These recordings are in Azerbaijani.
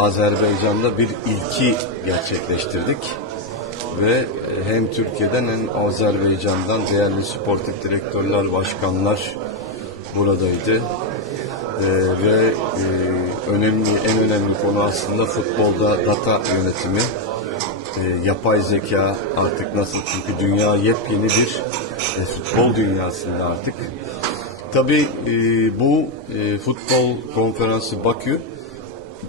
Azerbaycan'da bir ilki gerçekleştirdik ve hem Türkiye'den hem Azerbaycan'dan değerli sportif direktörler, başkanlar buradaydı. Ve en önemli konu aslında futbolda data yönetimi, yapay zeka artık nasıl, çünkü dünya yepyeni bir futbol dünyasında artık. Tabii bu futbol konferansı Bakü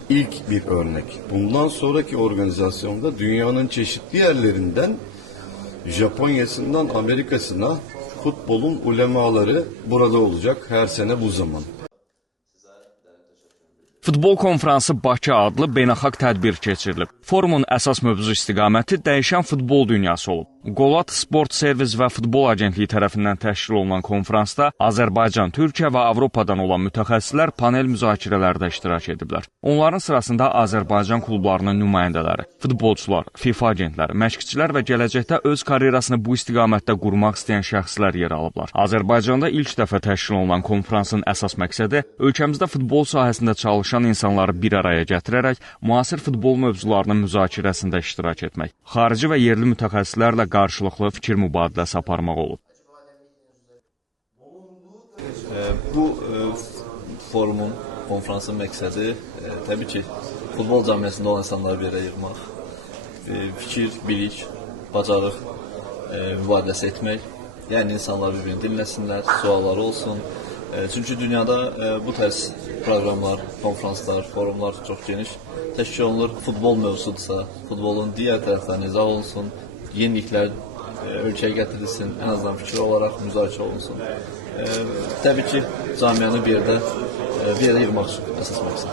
ilk bir örnek. Bundan sonraki organizasyonda dünyanın çeşitli yerlerinden, Japonya'sından Amerika'sına futbolun ulemaları burada olacak her sene bu zaman. Futbol konferansı Bakı adlı beynəlxalq tədbir keçirilib. Forumun əsas mövzu istiqaməti dəyişən futbol dünyası olub. Qolat Sport Servis və Futbol Agentliyi tərəfindən təşkil olunan konferansda Azərbaycan, Türkiyə və Avropadan olan mütəxəssislər panel müzakirələrdə iştirak ediblər. Onların sırasında Azərbaycan klublarının nümayəndələri, futbolçular, FIFA agentləri, məşqçilər və gələcəkdə öz karyerasını bu istiqamətdə qurmaq istəyən şəxslər yer alıblar. Azərbaycanda ilk dəfə təşkil olunan konferansın əsas məqsədi ölkəmizdə futbol sahəsində çalışan insanları bir araya gətirərək müasir futbol mövzularının müzakirəsində iştirak etmək, xarici və yerli mütəxəssislərlə qarşılıqlı fikir mübadiləsi aparmaq olub. Bu forumun, konferansın məqsədi təbii ki, futbol cəmiyyətində olan insanları bir yerə yığmaq, fikir, bilik, bacarıq mübadiləsi etmək, yəni insanlar bir-birini dinləsinlər, sualları olsun. Çünki dünyada bu tərz proqramlar, konferanslar, forumlar çox geniş təşkil olunur. Futbol mövzudursa, futbolun digər tərəfləri izah olunsun, yeniliklər ölkəyə gətirilsin, ən azından fikir olaraq müzakirə olunsun. Təbii ki, camianı bir yerdə yığmaq üçün əsas məqsəd.